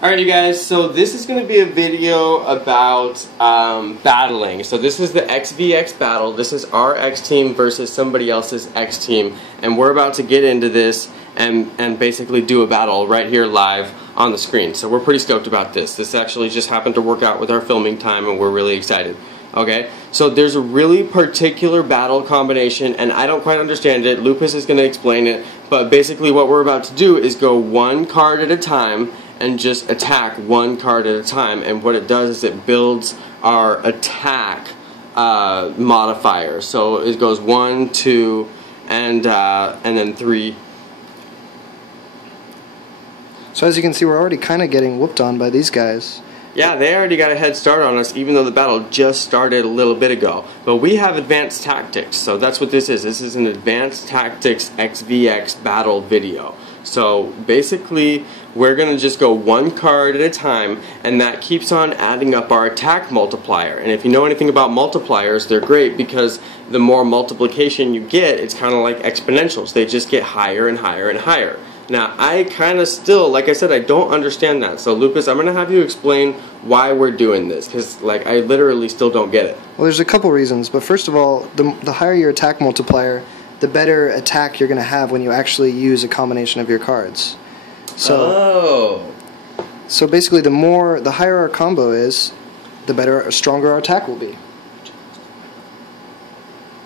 Alright you guys, so this is going to be a video about battling. So this is the XvX battle. This is our X team versus somebody else's X team. And we're about to get into this and basically do a battle right here live on the screen. So we're pretty stoked about this. This actually just happened to work out with our filming time and we're really excited. Okay, so there's a really particular battle combination and I don't quite understand it. Lupus is going to explain it. But basically what we're about to do is go one card at a time and just attack one card at a time, and what it does is it builds our attack modifier. So it goes 1, 2, and then 3. So as you can see, we're already kind of getting whooped on by these guys. Yeah, they already got a head start on us, even though the battle just started a little bit ago. But we have advanced tactics, so that's what this is. This is an advanced tactics XvX battle video. So basically, we're going to just go one card at a time, and that keeps on adding up our attack multiplier. And if you know anything about multipliers, they're great because the more multiplication you get, it's kind of like exponentials. They just get higher and higher and higher. Now, I kind of still, like I said, I don't understand that. So, Lupus, I'm going to have you explain why we're doing this, because, like, I literally still don't get it. Well, there's a couple reasons, but first of all, the higher your attack multiplier, the better attack you're going to have when you actually use a combination of your cards. So basically, the higher our combo is, the better, stronger our attack will be.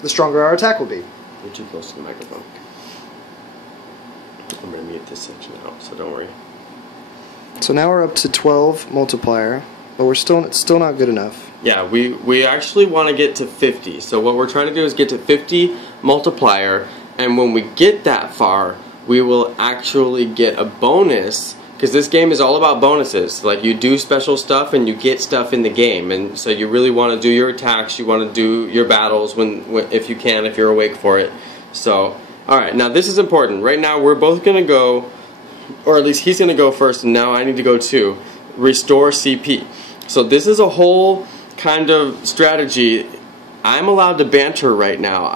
The stronger our attack will be. You're too close to the microphone. I'm going to mute this section out, so don't worry. So now we're up to 12 multiplier, but it's still not good enough. Yeah, we actually want to get to 50. So what we're trying to do is get to 50 multiplier, and when we get that far, we will actually get a bonus, because this game is all about bonuses. Like, you do special stuff and you get stuff in the game, and so you really want to do your attacks, you want to do your battles if you can, if you're awake for it. So, alright, now this is important. Right now we're both going to go, or at least he's going to go first, and now I need to go too. Restore CP. So this is a whole kind of strategy. I'm allowed to banter right now.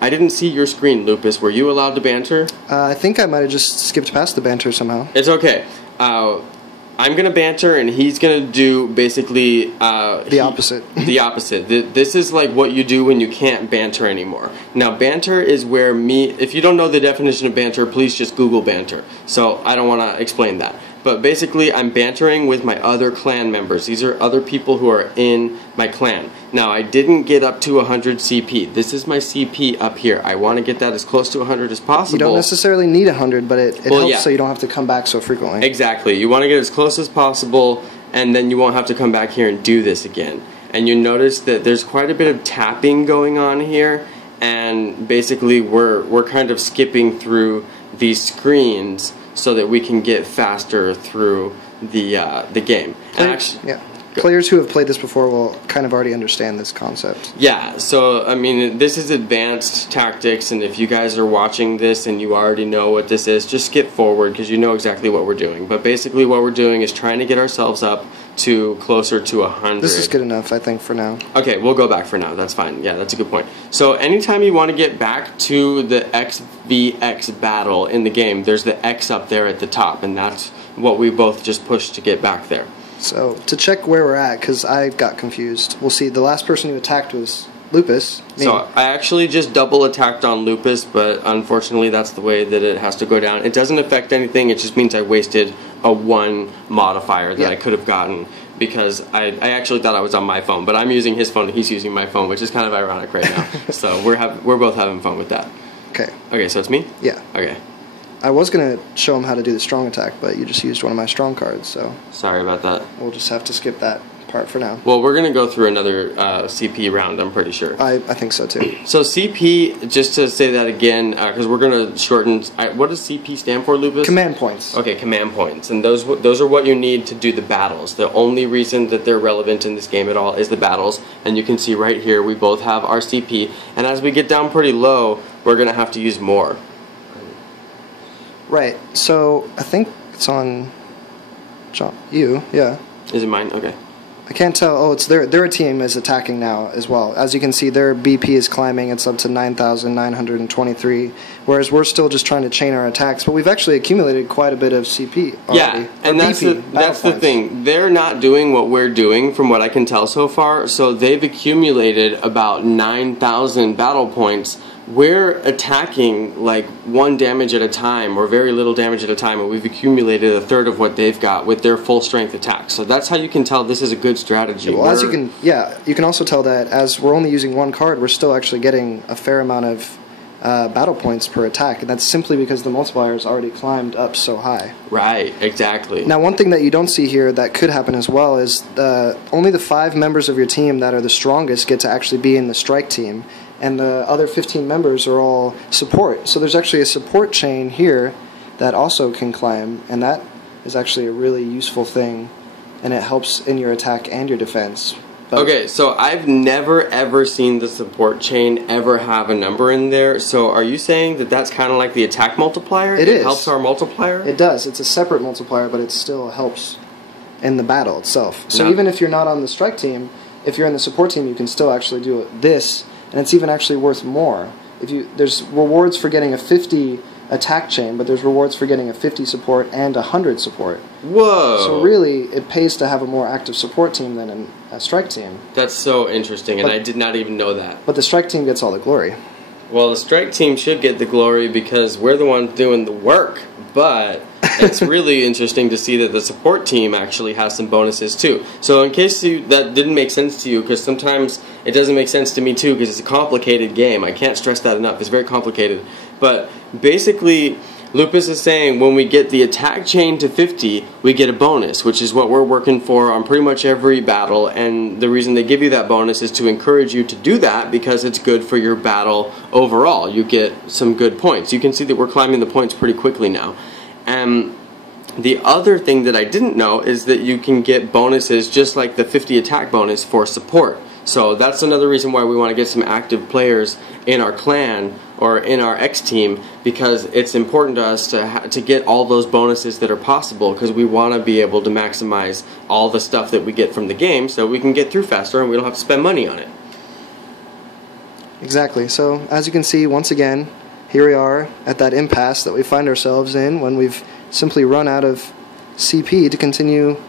I didn't see your screen, Lupus. Were you allowed to banter? I think I might have just skipped past the banter somehow. It's okay. I'm going to banter, and he's going to do basically the opposite. The opposite. This is like what you do when you can't banter anymore. Now, banter is where if you don't know the definition of banter, please just Google banter. So I don't want to explain that. But basically, I'm bantering with my other clan members. These are other people who are in my clan. Now, I didn't get up to 100 CP. This is my CP up here. I want to get that as close to 100 as possible. You don't necessarily need 100, but it helps so you don't have to come back so frequently. Exactly. You want to get as close as possible, and then you won't have to come back here and do this again. And you notice that there's quite a bit of tapping going on here, and basically we're kind of skipping through these screens so that we can get faster through the game. Players who have played this before will kind of already understand this concept. Yeah, so I mean, this is advanced tactics, and if you guys are watching this and you already know what this is, just skip forward because you know exactly what we're doing. But basically what we're doing is trying to get ourselves up to closer to 100. This is good enough, I think, for now. Okay, we'll go back for now. That's fine. Yeah, that's a good point. So anytime you want to get back to the XvX battle in the game, there's the X up there at the top, and that's what we both just pushed to get back there. So, to check where we're at, because I got confused, we'll see, the last person who attacked was Lupus. Me. So, I actually just double attacked on Lupus, but unfortunately that's the way that it has to go down. It doesn't affect anything, it just means I wasted a 1 modifier that I could have gotten, because I actually thought I was on my phone, but I'm using his phone and he's using my phone, which is kind of ironic right now. So, we're both having fun with that. Okay. Okay, so it's me? Yeah. Okay. I was going to show him how to do the strong attack, but you just used one of my strong cards, so... Sorry about that. We'll just have to skip that part for now. Well, we're going to go through another CP round, I'm pretty sure. I think so, too. So CP, just to say that again, because we're going to shorten... what does CP stand for, Lupus? Command points. Okay, command points. And those are what you need to do the battles. The only reason that they're relevant in this game at all is the battles. And you can see right here, we both have our CP. And as we get down pretty low, we're going to have to use more. Right, so I think it's on you, yeah. Is it mine? Okay. I can't tell. Oh, it's their team is attacking now as well. As you can see, their BP is climbing. It's up to 9,923, whereas we're still just trying to chain our attacks. But we've actually accumulated quite a bit of CP already. Yeah, and that's the thing. They're not doing what we're doing, from what I can tell so far. So they've accumulated about 9,000 battle points. We're attacking like 1 damage at a time, or very little damage at a time, and we've accumulated a third of what they've got with their full strength attack. So that's how you can tell this is a good strategy. Well, as you can also tell that as we're only using 1 card, we're still actually getting a fair amount of battle points per attack, and that's simply because the multiplier has already climbed up so high. Right, exactly. Now, one thing that you don't see here that could happen as well is only the 5 members of your team that are the strongest get to actually be in the strike team, and the other 15 members are all support. So there's actually a support chain here that also can climb, and that is actually a really useful thing, and it helps in your attack and your defense. But okay, so I've never ever seen the support chain ever have a number in there. So are you saying that that's kind of like the attack multiplier? It is. Helps our multiplier? It does. It's a separate multiplier, but it still helps in the battle itself. So even if you're not on the strike team, if you're in the support team, you can still actually do this, and it's even actually worth more. There's rewards for getting a 50 attack chain, but there's rewards for getting a 50 support and 100 support. Whoa! So really, it pays to have a more active support team than a strike team. That's so interesting, and I did not even know that. But the strike team gets all the glory. Well, the strike team should get the glory because we're the ones doing the work, but it's really interesting to see that the support team actually has some bonuses too. So in case that didn't make sense to you, because sometimes it doesn't make sense to me too, because it's a complicated game. I can't stress that enough. It's very complicated. But basically, Lupus is saying when we get the attack chain to 50, we get a bonus, which is what we're working for on pretty much every battle, and the reason they give you that bonus is to encourage you to do that because it's good for your battle overall. You get some good points. You can see that we're climbing the points pretty quickly now. And the other thing that I didn't know is that you can get bonuses just like the 50 attack bonus for support. So that's another reason why we want to get some active players in our clan or in our X team, because it's important to us to get all those bonuses that are possible, because we want to be able to maximize all the stuff that we get from the game so we can get through faster and we don't have to spend money on it. Exactly. So as you can see, once again, here we are at that impasse that we find ourselves in when we've simply run out of CP to continue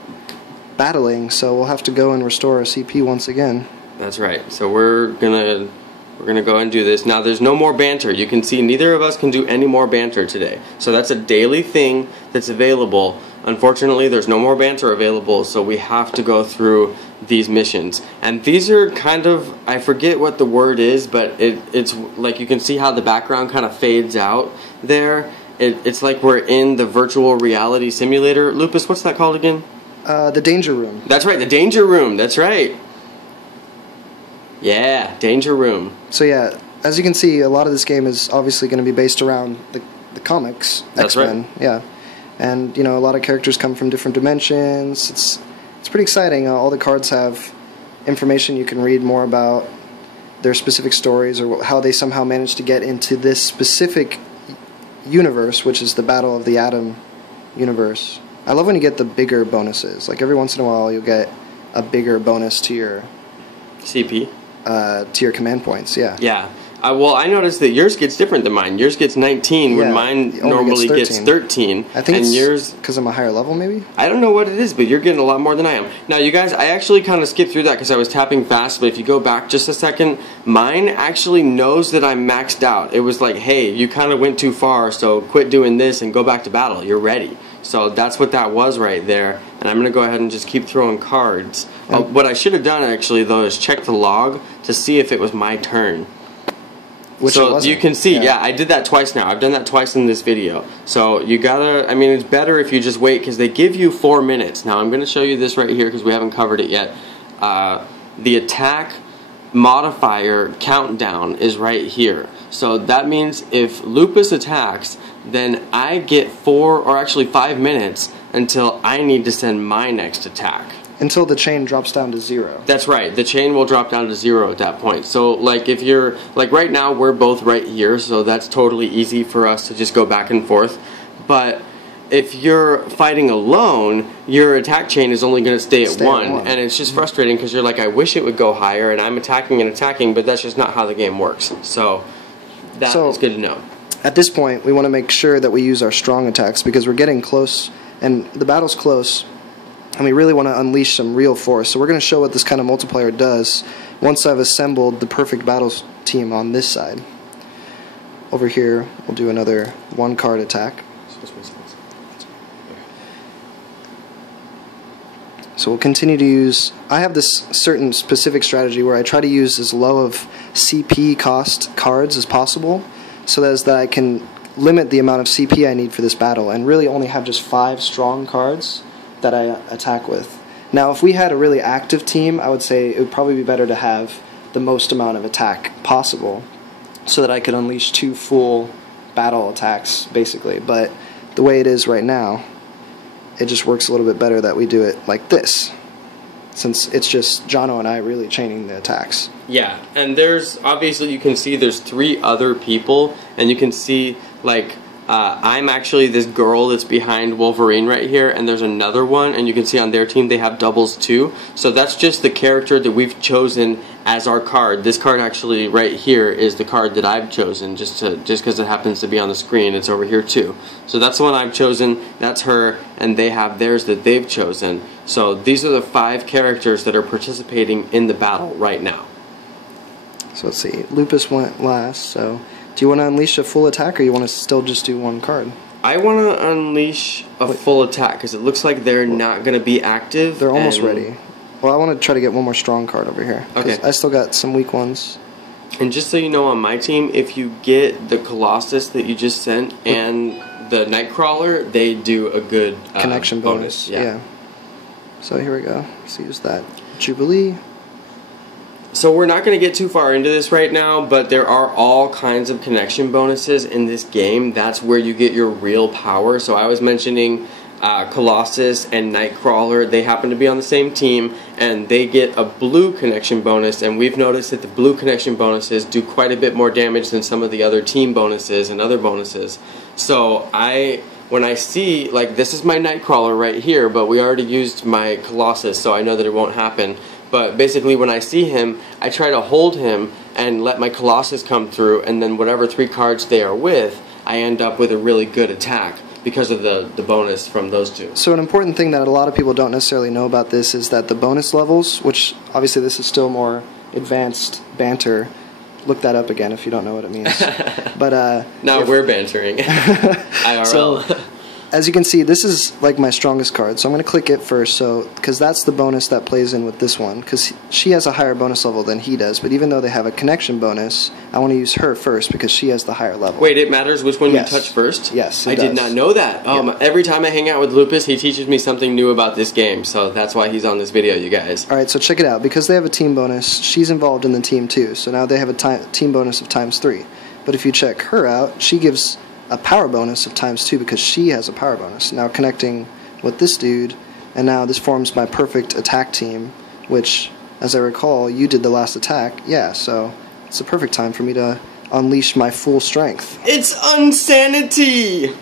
battling, so we'll have to go and restore our CP once again. That's right. So we're gonna go and do this. Now there's no more banter. You can see neither of us can do any more banter today. So that's a daily thing that's available. Unfortunately, there's no more banter available, so we have to go through these missions. And these are kind of, I forget what the word is, but it's like you can see how the background kind of fades out there. It's like we're in the virtual reality simulator. Lupus, what's that called again? The danger room. That's right, the danger room. That's right. Yeah, danger room. So yeah, as you can see, a lot of this game is obviously going to be based around the comics. That's X-Men, right. Yeah, and you know, a lot of characters come from different dimensions. It's pretty exciting. All the cards have information you can read more about their specific stories or how they somehow managed to get into this specific universe, which is the Battle of the Atom universe. I love when you get the bigger bonuses. Like every once in a while, you'll get a bigger bonus to your CP. To your command points, yeah. Yeah. Well, I noticed that yours gets different than mine. Yours gets 19 when mine normally gets 13. I think and it's yours, because I'm a higher level, maybe? I don't know what it is, but you're getting a lot more than I am. Now, you guys, I actually kind of skipped through that because I was tapping fast, but if you go back just a second, mine actually knows that I'm maxed out. It was like, hey, you kind of went too far, so quit doing this and go back to battle. You're ready. So that's what that was right there. And I'm going to go ahead and just keep throwing cards. What I should have done, actually, though, is check the log to see if it was my turn. Which so you can see, yeah, I did that twice now. I've done that twice in this video. So you gotta, I mean, it's better if you just wait because they give you 4 minutes. Now I'm going to show you this right here because we haven't covered it yet. The attack modifier countdown is right here. So that means if Lupus attacks, then I get 4 or actually 5 minutes until I need to send my next attack. Until the chain drops down to 0. That's right. The chain will drop down to 0 at that point. So, like, if you're, like, right now we're both right here, so that's totally easy for us to just go back and forth. But if you're fighting alone, your attack chain is only going to stay at 1, and it's just frustrating because you're like, I wish it would go higher, and I'm attacking and attacking, but that's just not how the game works. So that is good to know. At this point, we want to make sure that we use our strong attacks because we're getting close, and the battle's close, and we really want to unleash some real force. So we're going to show what this kind of multiplier does once I've assembled the perfect battles team on this side. Over here, we'll do another 1-card attack. So we'll continue to use, I have this certain specific strategy where I try to use as low of CP cost cards as possible so that I can limit the amount of CP I need for this battle and really only have just 5 strong cards that I attack with. Now if we had a really active team, I would say it would probably be better to have the most amount of attack possible so that I could unleash 2 full battle attacks basically, but the way it is right now, it just works a little bit better that we do it like this, since it's just Jonno and I really chaining the attacks. Yeah, and there's, obviously you can see there's 3 other people, and you can see, like, I'm actually this girl that's behind Wolverine right here, and there's another one, and you can see on their team they have doubles too. So that's just the character that we've chosen as our card. This card actually right here is the card that I've chosen, just because it happens to be on the screen. It's over here too. So that's the one I've chosen, that's her, and they have theirs that they've chosen. So these are the 5 characters that are participating in the battle right now. So let's see, Lupus went last, so do you want to unleash a full attack or you want to still just do 1 card? I want to unleash a full attack because it looks like they're not going to be active. They're almost ready. Well, I want to try to get 1 more strong card over here. Okay. I still got some weak ones. And just so you know, on my team, if you get the Colossus that you just sent and the Nightcrawler, they do a good connection bonus. Yeah. So here we go. Let's use that Jubilee. So we're not going to get too far into this right now, but there are all kinds of connection bonuses in this game. That's where you get your real power. So I was mentioning Colossus and Nightcrawler. They happen to be on the same team, and they get a blue connection bonus, and we've noticed that the blue connection bonuses do quite a bit more damage than some of the other team bonuses and other bonuses. So when I see, like, this is my Nightcrawler right here, but we already used my Colossus, so I know that it won't happen. But basically when I see him, I try to hold him and let my Colossus come through, and then whatever 3 cards they are with, I end up with a really good attack because of the bonus from those 2. So an important thing that a lot of people don't necessarily know about this is that the bonus levels, which obviously this is still more advanced banter, look that up again if you don't know what it means. But now we're bantering. IRL. So, as you can see, this is like my strongest card, so I'm going to click it first, because that's the bonus that plays in with this one, because she has a higher bonus level than he does, but even though they have a connection bonus, I want to use her first because she has the higher level. Wait, it matters which one you touch first? Yes, it I does. did not know that. Every time I hang out with Lupus, he teaches me something new about this game, so that's why he's on this video, you guys. Alright, so check it out. Because they have a team bonus, she's involved in the team too, so now they have a team bonus of ×3. But if you check her out, she gives a power bonus of ×2 because she has a power bonus. Now connecting with this dude, and now this forms my perfect attack team, which, as I recall, you did the last attack. Yeah, so it's the perfect time for me to unleash my full strength. It's insanity!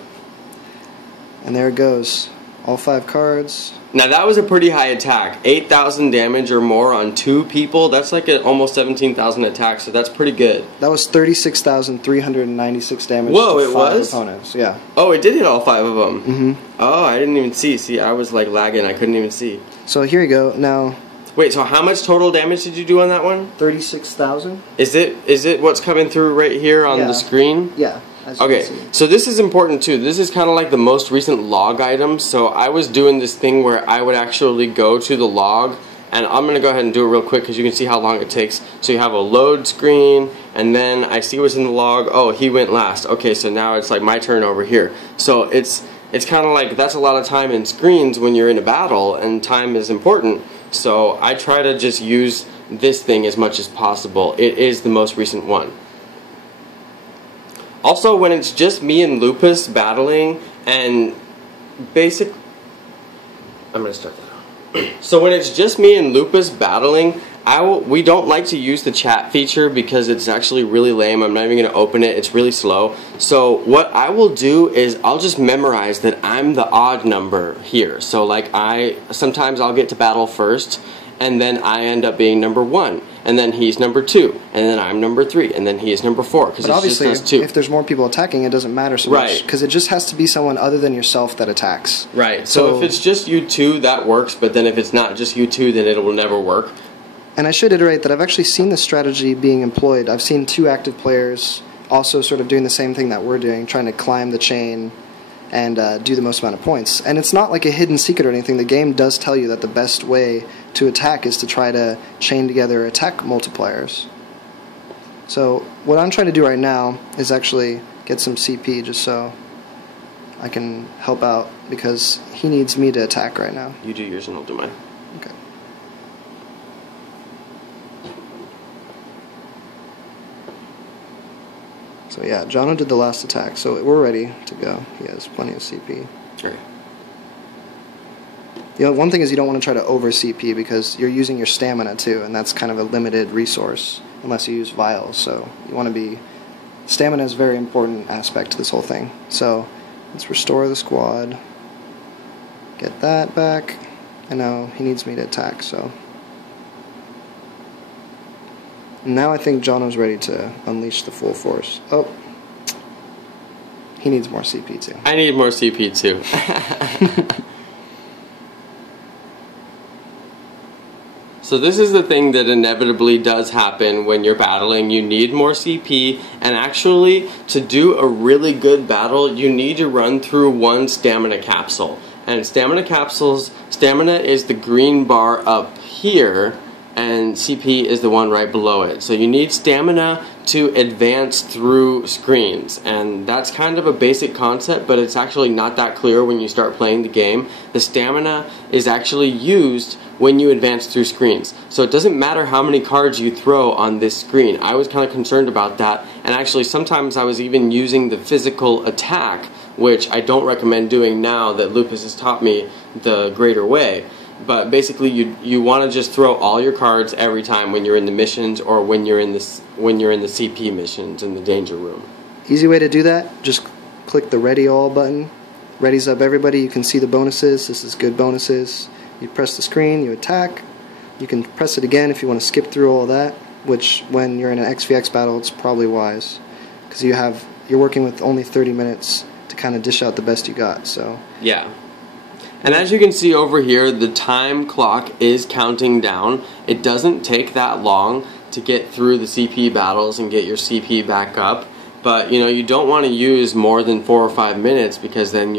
And there it goes. All 5 cards. Now that was a pretty high attack. 8,000 damage or more on 2 people. That's like almost 17,000 attack, so that's pretty good. That was 36,396 damage Whoa, to 5 opponents. Yeah. Oh, it did hit all 5 of them. Mm-hmm. Oh, I didn't even see. See, I was like lagging. I couldn't even see. So here you go. Now. Wait, so how much total damage did you do on that one? 36,000. Is it what's coming through right here on the screen? Yeah. Okay, so this is important too. This is kind of like the most recent log item. So I was doing this thing where I would actually go to the log, and I'm going to go ahead and do it real quick because you can see how long it takes. So you have a load screen, and then I see what's in the log. Oh, he went last. Okay, so now it's like my turn over here. So it's kind of like that's a lot of time in screens when you're in a battle, and time is important. So I try to just use this thing as much as possible. It is the most recent one. Also, when it's just me and Lupus battling, and I'm going to start that out. So when it's just me and Lupus battling, we don't like to use the chat feature because it's actually really lame. I'm not even going to open it. It's really slow. So what I will do is I'll just memorize that I'm the odd number here. So like sometimes I'll get to battle first, and then I end up being number 1, and then he's number 2, and then I'm number 3, and then he is number 4. But obviously, if there's more people attacking, it doesn't matter so much, because it just has to be someone other than yourself that attacks. Right. So if it's just you two, that works. But then if it's not just you two, then it will never work. And I should iterate that I've actually seen this strategy being employed. I've seen 2 active players also sort of doing the same thing that we're doing, trying to climb the chain and do the most amount of points. And it's not like a hidden secret or anything. The game does tell you that the best way to attack is to try to chain together attack multipliers. So what I'm trying to do right now is actually get some CP just so I can help out, because he needs me to attack right now. You do yours and I'll do mine. Okay. So yeah, Jonno did the last attack, so we're ready to go. He has plenty of CP. Okay. The one thing is you don't want to try to over CP because you're using your stamina too, and that's kind of a limited resource unless you use vials. So you want to be... Stamina is a very important aspect to this whole thing. So let's restore the squad. Get that back. And now he needs me to attack, so... Now I think Jonno's ready to unleash the full force. Oh. He needs more CP too. I need more CP too. So this is the thing that inevitably does happen when you're battling. You need more CP, and actually, to do a really good battle, you need to run through 1 stamina capsule. And stamina is the green bar up here, and CP is the one right below it. So you need stamina to advance through screens, and that's kind of a basic concept, but it's actually not that clear when you start playing the game. The stamina is actually used when you advance through screens. So it doesn't matter how many cards you throw on this screen. I was kind of concerned about that, and actually sometimes I was even using the physical attack, which I don't recommend doing now that Lupus has taught me the greater way. But basically, you want to just throw all your cards every time when you're in the missions or when you're in the CP missions in the danger room. Easy way to do that: just click the Ready All button. Readies up everybody. You can see the bonuses. This is good bonuses. You press the screen, you attack. You can press it again if you want to skip through all that. Which, when you're in an XvX battle, it's probably wise, because you're working with only 30 minutes to kind of dish out the best you got. So yeah. And as you can see over here, the time clock is counting down. It doesn't take that long to get through the CP battles and get your CP back up. But you don't want to use more than 4 or 5 minutes, because then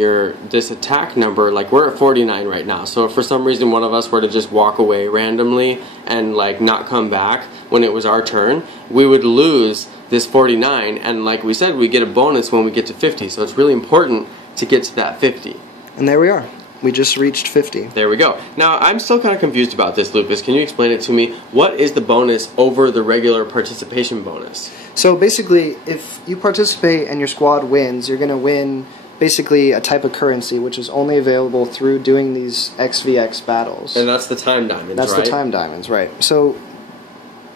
this attack number, like we're at 49 right now. So if for some reason one of us were to just walk away randomly and like not come back when it was our turn, we would lose this 49. And like we said, we get a bonus when we get to 50. So it's really important to get to that 50. And there we are. We just reached 50. There we go. Now, I'm still kind of confused about this, Lupus. Can you explain it to me? What is the bonus over the regular participation bonus? So basically, if you participate and your squad wins, you're going to win basically a type of currency which is only available through doing these XvX battles. And that's the time diamonds, right? That's the time diamonds, right. So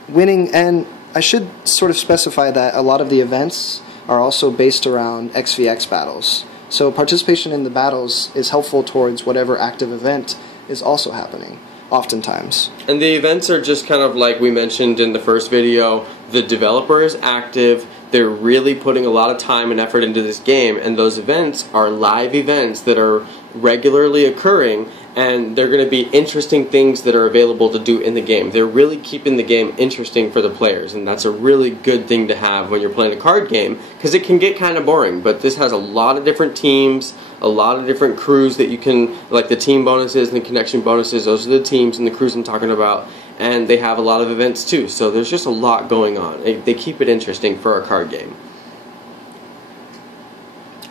winning, and I should sort of specify that a lot of the events are also based around XvX battles. So participation in the battles is helpful towards whatever active event is also happening, oftentimes. And the events are just kind of like we mentioned in the first video. The developer is active, they're really putting a lot of time and effort into this game, and those events are live events that are regularly occurring, and they're going to be interesting things that are available to do in the game. They're really keeping the game interesting for the players, and that's a really good thing to have when you're playing a card game, because it can get kind of boring, but this has a lot of different teams, a lot of different crews that you can, like the team bonuses and the connection bonuses, those are the teams and the crews I'm talking about, and they have a lot of events too, so there's just a lot going on. They keep it interesting for a card game.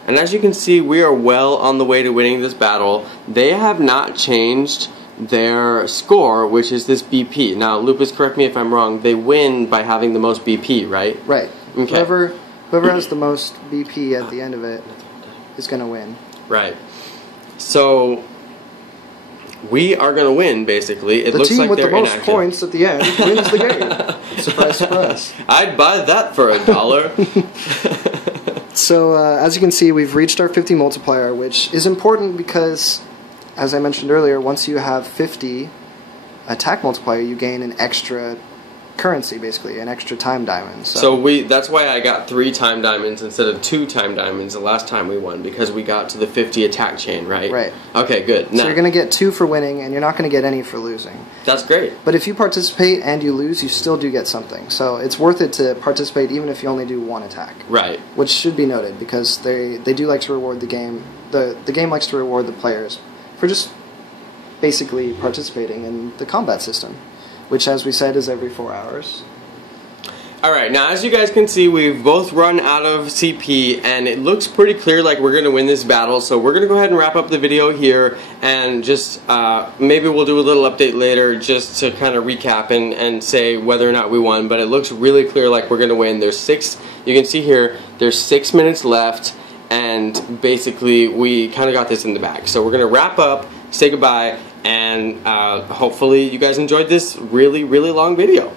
And as you can see, we are well on the way to winning this battle. They have not changed their score, which is this BP. Now, Lupus, correct me if I'm wrong, they win by having the most BP, right? Right. Okay. Whoever has the most BP at the end of it is going to win. Right. So, we are going to win, basically. It the looks team like with they're the most inactive. points at the end wins the game. Surprise, surprise. I'd buy that for $1. So, as you can see, we've reached our 50 multiplier, which is important because, as I mentioned earlier, once you have 50 attack multiplier, you gain an extra currency, basically, an extra time diamond. So that's why I got 3 time diamonds instead of 2 time diamonds the last time we won, because we got to the 50 attack chain, right? Right. Okay, good. So you're going to get 2 for winning, and you're not going to get any for losing. That's great. But if you participate and you lose, you still do get something. So it's worth it to participate even if you only do 1 attack. Right. Which should be noted, because they do like to reward the game. The game likes to reward the players for just basically participating in the combat system, which, as we said, is every 4 hours. Alright, now as you guys can see, we've both run out of CP, and it looks pretty clear like we're going to win this battle, so we're going to go ahead and wrap up the video here, and just maybe we'll do a little update later just to kind of recap and say whether or not we won, but it looks really clear like we're going to win. There's 6, you can see here, there's 6 minutes left, and basically we kind of got this in the bag. So we're going to wrap up, say goodbye, and hopefully you guys enjoyed this really, really long video.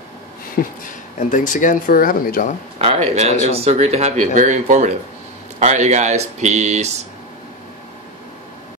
And thanks again for having me, Jonno. Alright, man. It was so great to have you. Yeah. Very informative. Alright, you guys. Peace.